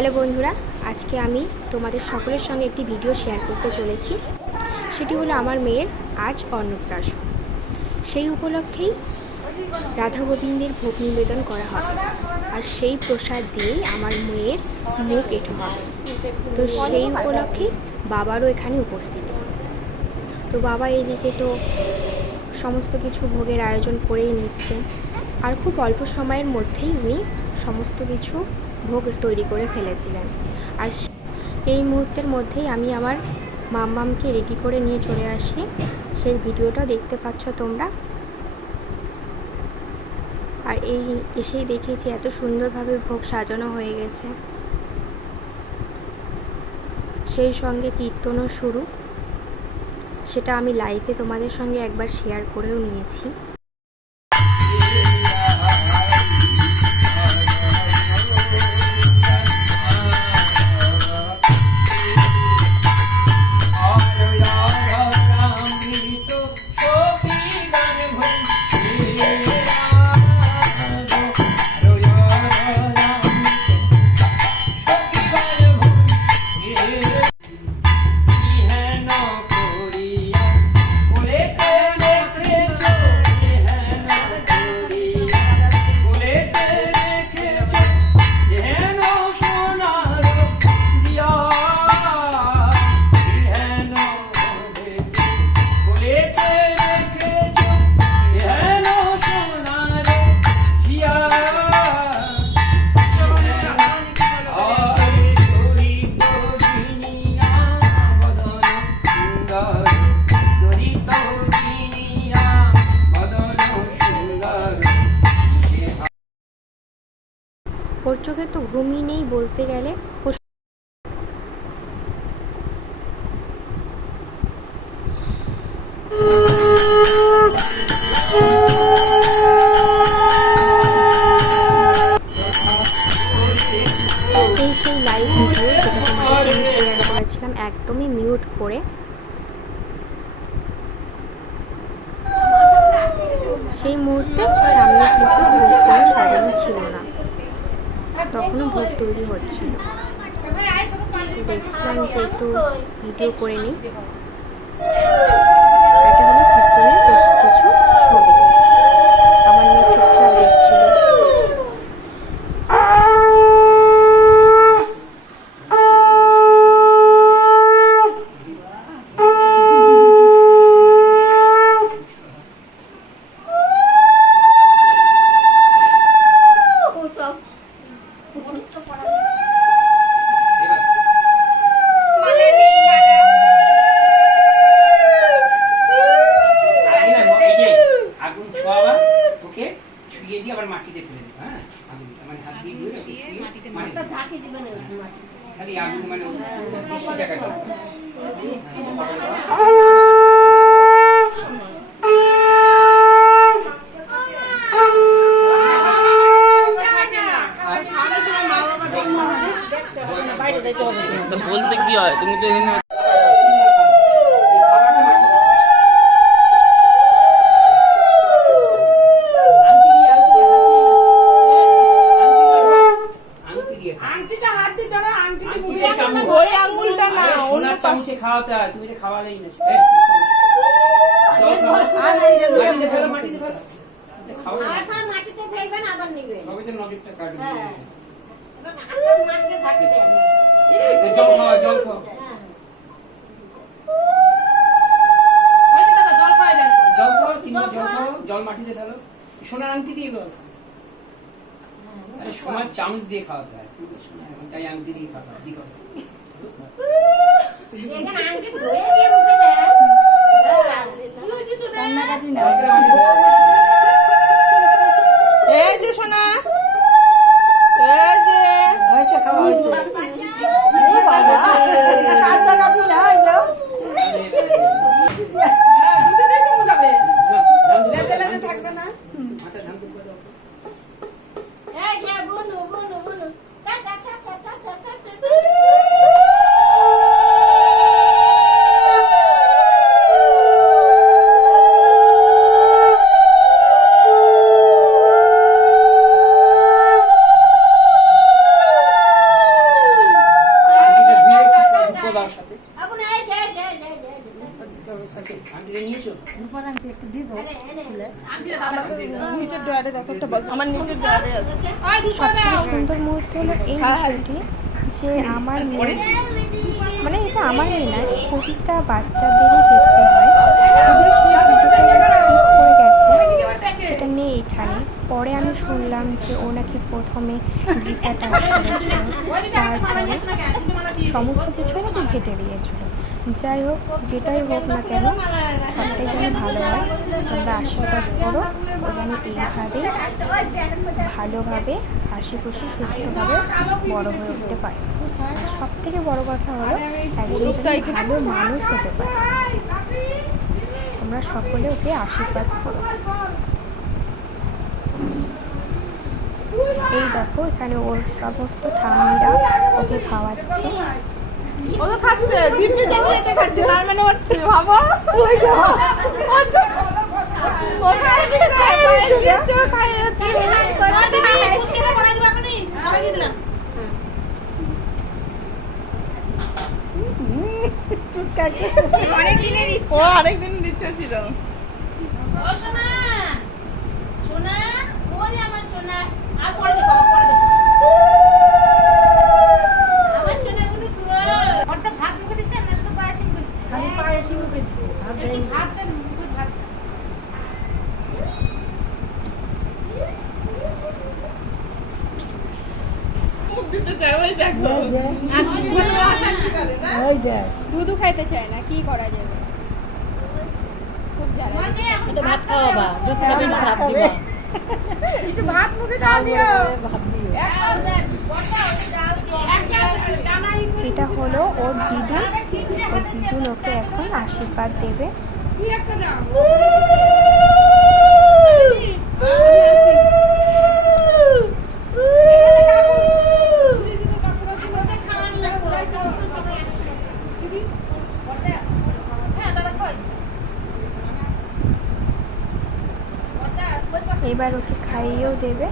Hello বন্ধুরা, আজকে আমি তোমাদের সকলের সঙ্গে একটি ভিডিও শেয়ার করতে চলেছি। সেটি হলো আমার মেয়ের আজ অন্নপ্রাশন। সেই উপলক্ষেই রাধা গোবিন্দের ভোগ নিবেদন করা হবে। আর সেই প্রসাদ দিয়েই আমার মেয়ের মুখ এঁটো হবে। তো সেই উপলক্ষে বাবারও এখানে উপস্থিতি। তো বাবা এদিকে তো সমস্ত কিছু ভোগের আয়োজন করেই নিচ্ছে আর খুব অল্প সময়ের মধ্যেই উনি সমস্ত কিছু ভোগ তৈরি করে ফেলেছিলেন। আর এই মুহূর্তের মধ্যেই আমি আমার মাম্মামকে রেডি করে নিয়ে চলে আসি। সেই ভিডিওটাও দেখতে পাচ্ছ তোমরা। আর এই এসেই দেখেছি এত সুন্দরভাবে ভোগ সাজানো হয়ে গেছে। সেই সঙ্গে কীর্তনও শুরু। সেটা আমি লাইভে তোমাদের সঙ্গে একবার শেয়ার করেও নিয়েছি। ওর তো ঘুমই নেই বলতে গেলে। ও ভোগ তৈরি হচ্ছিল। দেখছিলাম যে একটু ভিডিও করে নিই। দিই আমি মানে টাকা বাড়িতে খাওয়াতে খাওয়ালেই না। জল খাওয়া। জল মাটিতে ফেলো। সোনার আংটি দিয়ে সোনার চামচ দিয়ে খাওয়াতে হয়। তাই আংটি দিয়ে খাওয়া একটা বাস আমার নিচের ডয়ারে আছে। সব থেকে সুন্দর মুহূর্ত হলো এই বিষয়টি যে আমার মেয়ে মানে এটা আমার মেয়ে না প্রতিটা বাচ্চাদেরই দেখতে হয়। যদিও সে পুজোটা স্কিপ করে গেছে সেটা নেই এখানে। পরে আমি শুনলাম যে ও নাকি প্রথমে গীতা টাচ করেছিল তারপরে সমস্ত কিছু নাকি ঘেটে দিয়েছিল। যাই হোক, যেটাই হোক না কেন, সবটাই যেন ভালো হয়। তোমরা আশীর্বাদ করো, ও যেন এইভাবে ভালোভাবে হাসি খুশি সুস্থভাবে বড় হয়ে উঠতে পারে। সব থেকে বড় কথা হলো, একজন ভালো মানুষ হতে পারে, তোমরা সকলে ওকে আশীর্বাদ করো। এই দেখো এখানে ওর সমস্ত ঠাম্মিরা ওকে খাওয়াচ্ছে। ও তো খাচ্ছে দিব্যি চাটি খাচ্ছে তার মানে ওর ভাবো? ওই তো আচ্ছা ও খায় দিচ্ছে খায় দিচ্ছে ও খায় চুটকাচ্ছে ও আরেকদিন ইচ্ছা ছিল ও সোনা সোনা ওরে আমার সোনা আর পরে দেখো পরে দেখো আমার সোনা গুলো কই ওরটা ভাত মুখে দিছে না শুধু পায়েস মুখে দিছে খালি পায়েস মুখে দিছে একটু ভাত দেন মুখে ভাত দেন। মুখ দিতে চায় ওই দেখো আর বলবে অশান্তি করে না দুধু খাইতে চায় না কি করা যাবে? খুব জ্বালা আমার ভাত খাওয়াবা দুধ খাবে না ভাত দিবা? একটু ভাত মুখে দাও দিও। ভাত দিও। খাও দেন বড়টা ওই ডাল দিয়ে এটা হলো ওর দিদুন ওর দিদুন ওকে এখন আশীর্বাদ দেবে। কি একটা দাও? এবার ওকে খাইয়েও দেবে।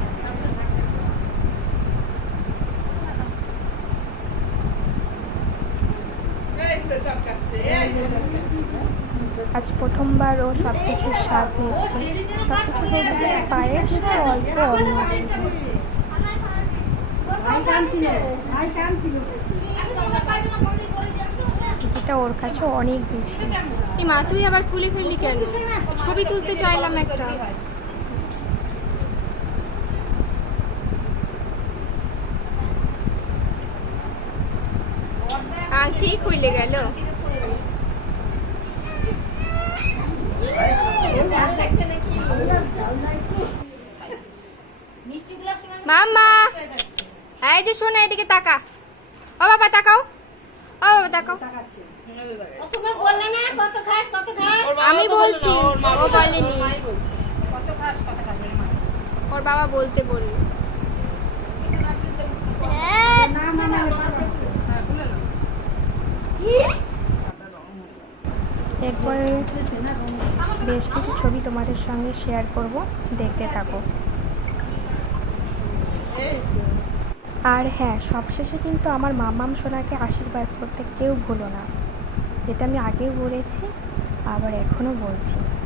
আজ প্রথমবার ও সব কিছুর স্বাদ নিচ্ছে। সব কিছু পায়েস অল্প যেটা ওর কাছে অনেক বেশি। মা, তুই আবার খুলে ফেললি কেন? ছবি তুলতে চাইলাম একটা। আংটি খুলে গেল। মামা এই যে শোনা, এদিকে তাকা। ও বাবা, তাকাও। ও বাবা, তাকাও। না আমি বলছি, ও বলেনি। ওর বাবা বলতে বলল। এরপরে বেশ কিছু ছবি তোমাদের সঙ্গে শেয়ার করব, দেখতে থাকো। আর হ্যাঁ সবশেষে কিন্তু আমার মামাম সোনাকে আশীর্বাদ করতে কেউ ভুলো না। যেটা আমি আগেও বলেছি, আবার এখনও বলছি।